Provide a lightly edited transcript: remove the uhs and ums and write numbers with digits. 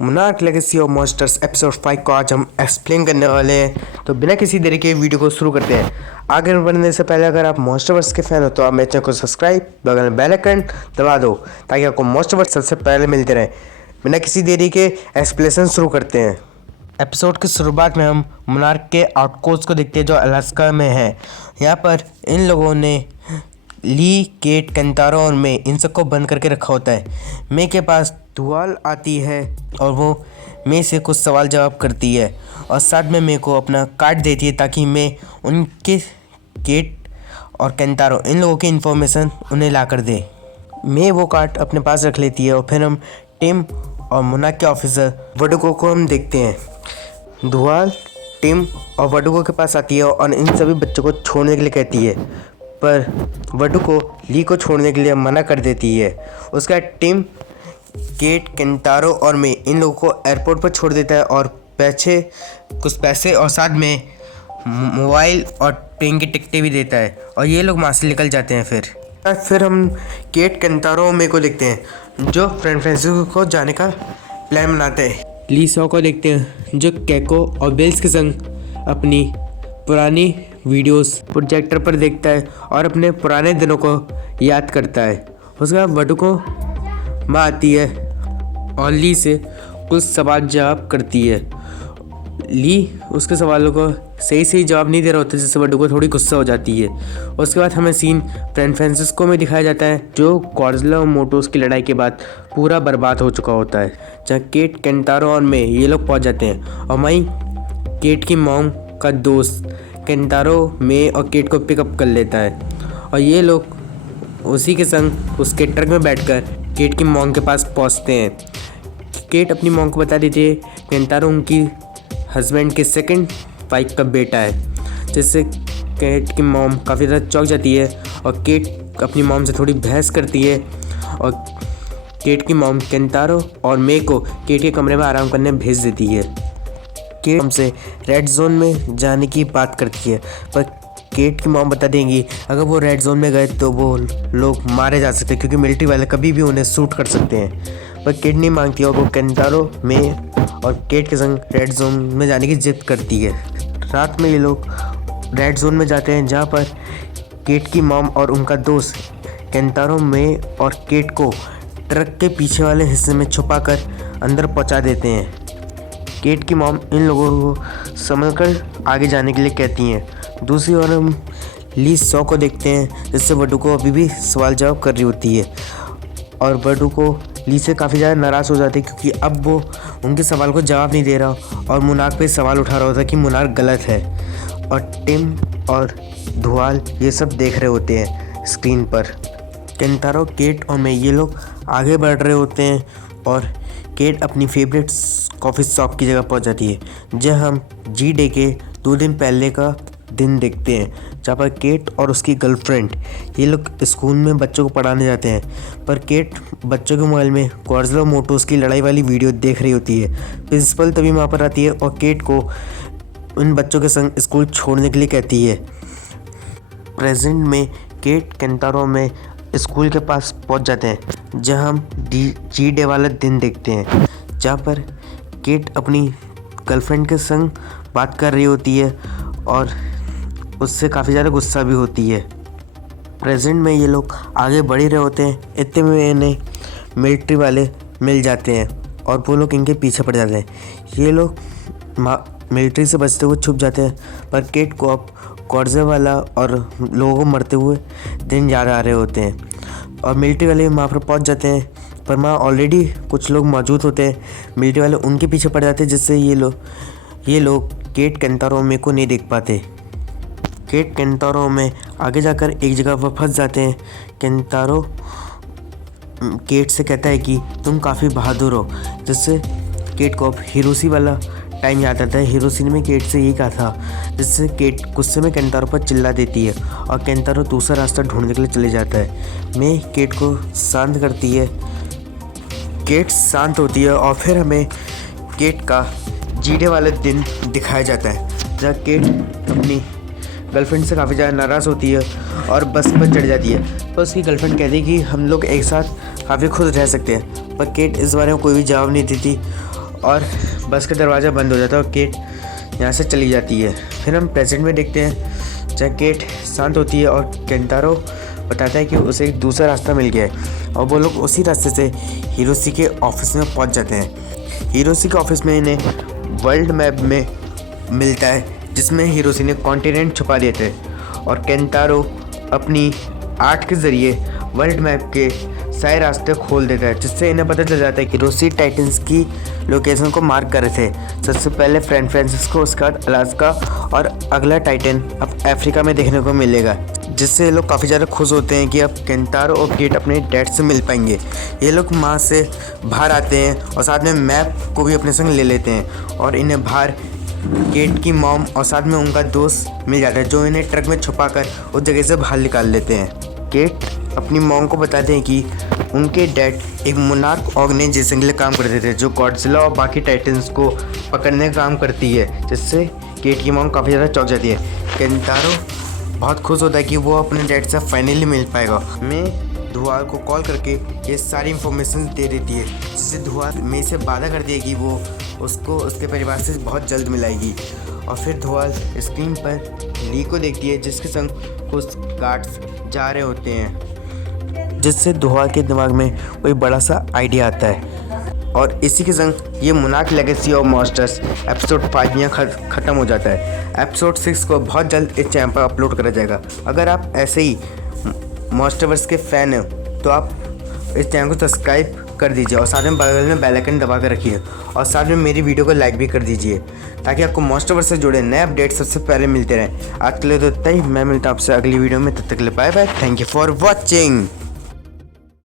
Monarch legacy of monsters episode 5 को आज हम एक्सप्लेन करने वाले हैं। तो बिना किसी देरी के वीडियो को शुरू करते हैं। आगे बढ़ने से पहले अगर आप मॉन्स्टरवर्स के फैन हो तो आप मेरे चैनल को सब्सक्राइब, बगल में बेल आइकन दबा दो ताकि आपको मॉन्स्टरवर्स सबसे पहले मिलते रहे। बिना किसी देरी के एक्सप्लेनेशन शुरू करते हैं। एपिसोड की शुरुआत में हम मोनार्क के आउटपोस्ट को देखते हैं जो अलास्का में है। यहाँ पर इन लोगों ने ली, केट, केंटारो और मे इन सबको बंद करके रखा होता है। मे के पास दुआल आती है और वो मे से कुछ सवाल जवाब करती है और साथ में मे को अपना कार्ड देती है ताकि मे उनके केट और केंटारो इन लोगों की इन्फॉर्मेशन उन्हें ला कर दे। मे वो कार्ड अपने पास रख लेती है और फिर हम टिम और मोनार्क के ऑफिसर वर्डुगो को हम देखते हैं। दुआल टिम और वर्डुगो के पास आती है और इन सभी बच्चों को छोड़ने के लिए कहती है, पर वर्डुगो ली को छोड़ने के लिए मना कर देती है। उसका टिम केट, केंटारो और मे इन लोगों को एयरपोर्ट पर छोड़ देता है और कुछ पैसे और साथ में मोबाइल और ट्रेन की टिकटें भी देता है और ये लोग वहाँ से निकल जाते हैं। फिर हम केट, केंटारो और मे को देखते हैं जो सैन फ्रांसिस्को को जाने का प्लान बनाते हैं। ली सॉ को देखते हैं जो केको और बेल्स के संग अपनी पुरानी वीडियोस प्रोजेक्टर पर देखता है और अपने पुराने दिनों को याद करता है। उसके बाद वर्डुगो माँ आती है और ली से कुछ सवाल जवाब करती है। ली उसके सवालों को सही जवाब नहीं दे रहा होता जिससे वर्डुगो थोड़ी गुस्सा हो जाती है। उसके बाद हमें सीन सैन फ्रांसिस्को में दिखाया जाता है जो गॉडजिला और मोटोस की लड़ाई के बाद पूरा बर्बाद हो चुका होता है, जहाँ केट, केंटारो और मे ये लोग पहुँच जाते हैं और वहीं केट की मॉम का दोस्त केंटारो, मे और केट को पिकअप कर लेता है और ये लोग उसी के संग उसके ट्रक में बैठकर केट की मॉम के पास पहुंचते हैं। केट अपनी मॉम को बता देती है केंटारो उनकी हस्बैंड के सेकंड वाइफ का बेटा है, जिससे केट की मॉम काफ़ी ज़्यादा चौंक जाती है और केट अपनी मॉम से थोड़ी बहस करती है और केट की मॉम केंटारो और मे को केट के कमरे में आराम करने भेज देती है। केट हमसे रेड जोन में जाने की बात करती है, पर केट की मॉम बता देंगी अगर वो रेड जोन में गए तो वो लोग मारे जा सकते हैं क्योंकि मिलिट्री वाले कभी भी उन्हें शूट कर सकते हैं। पर केट नहीं मांगती और वो केंटारो, मे और केट के संग रेड जोन में जाने की जिद करती है। रात में ये लोग रेड जोन में जाते हैं जहाँ पर केट की मॉम और उनका दोस्त केंटारो, मे और केट को ट्रक के पीछे वाले हिस्से में छुपाकर अंदर पहुँचा देते हैं। केट की मॉम इन लोगों को संभलकर आगे जाने के लिए कहती हैं। दूसरी ओर हम ली सॉ को देखते हैं जिससे वर्डुगो अभी भी सवाल जवाब कर रही होती है और वर्डुगो ली से काफ़ी ज़्यादा नाराज़ हो जाती है क्योंकि अब वो उनके सवाल को जवाब नहीं दे रहा और मोनार्क पे सवाल उठा रहा होता कि मोनार्क गलत है। और टिम और दुआल ये सब देख रहे होते हैं स्क्रीन पर। केंटारो, केट और मैं ये लोग आगे बढ़ रहे होते हैं और केट अपनी फेवरेट कॉफ़ी शॉप की जगह पहुंच जाती है जहाँ हम जी डे के 2 दिन पहले का दिन देखते हैं, जहाँ पर केट और उसकी गर्लफ्रेंड ये लोग स्कूल में बच्चों को पढ़ाने जाते हैं। पर केट बच्चों के मोबाइल में गॉडजिला मोटोस की लड़ाई वाली वीडियो देख रही होती है। प्रिंसिपल तभी वहाँ पर आती है और केट को उन बच्चों के संग स्कूल छोड़ने के लिए कहती है। प्रेजेंट में केट, केंटारो में स्कूल के पास पहुँच जाते हैं जहाँ हम जी डे वाला दिन देखते हैं, जहाँ पर केट अपनी गर्लफ्रेंड के संग बात कर रही होती है और उससे काफ़ी ज़्यादा गुस्सा भी होती है। प्रेजेंट में ये लोग आगे बढ़ ही रहे होते हैं, इतने में इन्हें मिलिट्री वाले मिल जाते हैं और वो लोग इनके पीछे पड़ जाते हैं। ये लोग मिलिट्री से बचते हुए छुप जाते हैं, पर केट को अब गॉडजिला वाला और लोगों को मरते हुए दिन याद आ रहे होते हैं और मिलिट्री वाले वहाँ पर पहुँच जाते हैं। पर वहाँ ऑलरेडी कुछ लोग मौजूद होते हैं, मिलिट्री वाले उनके पीछे पड़ जाते हैं जिससे ये लोग केट, केंटारो, मे को नहीं देख पाते। केट, केंटारो में आगे जाकर एक जगह पर फंस जाते हैं। केंटारो केट से कहता है कि तुम काफ़ी बहादुर हो, जिससे केट को अब हिरोशी वाला टाइम याद आता है। हिरोशी ने केट से यही कहा था, जिससे केट गुस्से में केंटारो पर चिल्ला देती है और केंटारो दूसरा रास्ता ढूंढने के लिए चले जाता है। मे केट को शांत करती है, केट शांत होती है और फिर हमें केट का जी डे वाले दिन दिखाया जाता है जहाँ केट अपनी गर्लफ्रेंड से काफ़ी ज़्यादा नाराज़ होती है और बस पर चढ़ जाती है। तो उसकी गर्लफ्रेंड कहती है कि हम लोग एक साथ काफ़ी खुश रह सकते हैं, पर केट इस बारे में कोई भी जवाब नहीं देती और बस का दरवाज़ा बंद हो जाता है और केट यहाँ से चली जाती है। फिर हम प्रेजेंट में देखते हैं जहाँ केट शांत होती है और केंटारो बताता है कि उसे एक दूसरा रास्ता मिल गया है और वो लोग उसी रास्ते से हिरोशी के ऑफिस में पहुंच जाते हैं। हिरोशी के ऑफिस में इन्हें वर्ल्ड मैप में मिलता है जिसमें हिरोशी ने कॉन्टिनेंट छुपा दिए थे और केंटारो अपनी आर्ट के ज़रिए वर्ल्ड मैप के सारे रास्ते खोल देता है, जिससे इन्हें पता चल जाता है कि हिरोशी टाइटन्स की लोकेशन को मार्क कर रहे थे। सबसे पहले फ्रांसिस्को, उसके बाद अलास्का और अगला टाइटन अब अफ्रीका में देखने को मिलेगा, जिससे ये लोग काफ़ी ज़्यादा खुश होते हैं कि अब केंटारो और केट अपने डैड से मिल पाएंगे। ये लोग वहाँ से बाहर आते हैं और साथ में मैप को भी अपने संग ले लेते हैं और इन्हें बाहर केट की मॉम और साथ में उनका दोस्त मिल जाता है जो इन्हें ट्रक में छुपाकर उस जगह से बाहर निकाल लेते हैं। केट अपनी मॉम को बताते हैं कि उनके डैड एक मोनार्क ऑर्गेनाइजेशन के लिए काम करते थे जो गॉडजिला और बाकी टाइटन्स को पकड़ने का काम करती है, जिससे केट की मॉम काफ़ी ज़्यादा चौंक जाती है। केंटारो बहुत खुश होता है कि वो अपने डैड से फाइनली मिल पाएगा। मैं धुआल को कॉल करके ये सारी इन्फॉर्मेशन दे देती है, जिससे धुआल मे से वादा करती है कि वो उसको उसके परिवार से बहुत जल्द मिलाएगी। और फिर धुआल स्क्रीन पर ली को देखती है जिसके संग कुछ गार्ड्स जा रहे होते हैं, जिससे धुआल के दिमाग में कोई बड़ा सा आइडिया आता है और इसी के संग ये monarch legacy of monsters episode 5 यहाँ ख़त्म हो जाता है। एपिसोड 6 को बहुत जल्द इस चैनल पर अपलोड करा जाएगा। अगर आप ऐसे ही मॉन्स्टरवर्स के फ़ैन हो तो आप इस चैनल को सब्सक्राइब कर दीजिए और साथ में बगल में बेल आइकन दबा कर रखिए और साथ में मेरी वीडियो को लाइक भी कर दीजिए ताकि आपको मॉन्स्टरवर्स से जुड़े नए अपडेट सबसे पहले मिलते रहें। आज के लिए तो इतना ही, मैं मिलता हूँ आपसे अगली वीडियो में, तब तक के लिए bye bye. Thank you for watching.